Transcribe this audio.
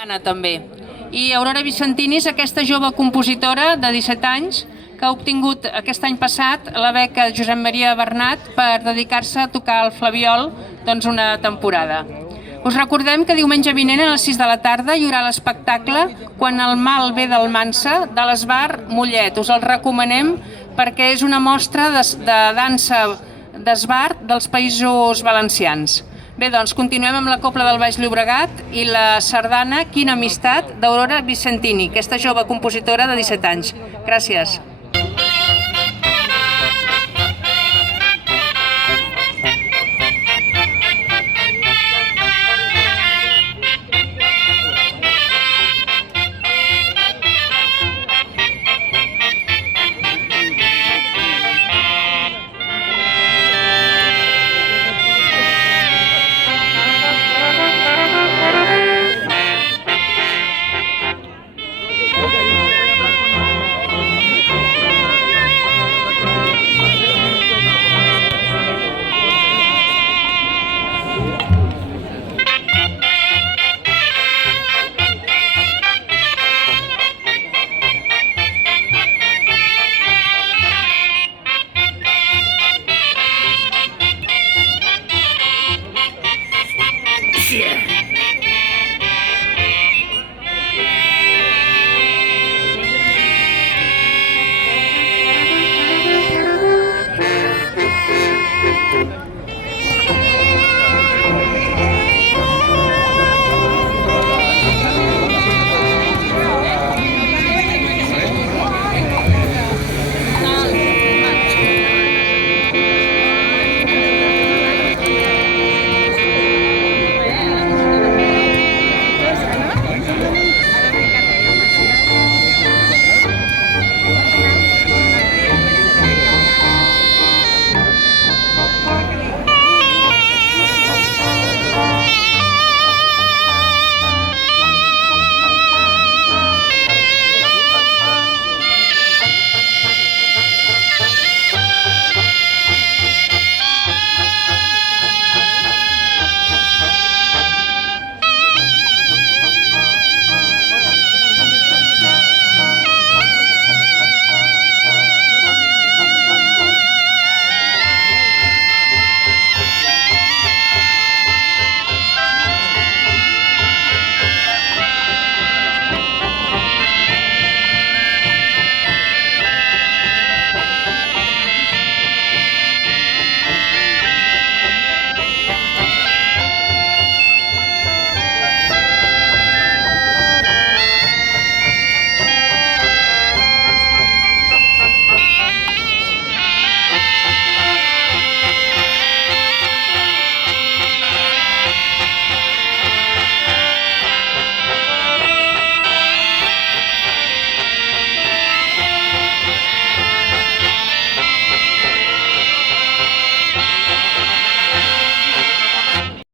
Anna també. I Aurora Vicentini és aquesta jove compositora de 17 anys que ha obtingut aquest any passat la beca Josep Maria Bernat per dedicar-se a tocar el flabiol una temporada. Us recordem que diumenge vinent a les 6 de la tarda hi haurà l'espectacle Quan el mal ve d'Almansa, de l'Esbar Mollet. Us el recomanem perquè és una mostra de dansa d'esbar dels Països Valencians. Bé, doncs continuem amb la Cobla del Baix Llobregat i la sardana Quina amistat d'Aurora Vicentini, aquesta jove compositora de 17 anys. Gràcies.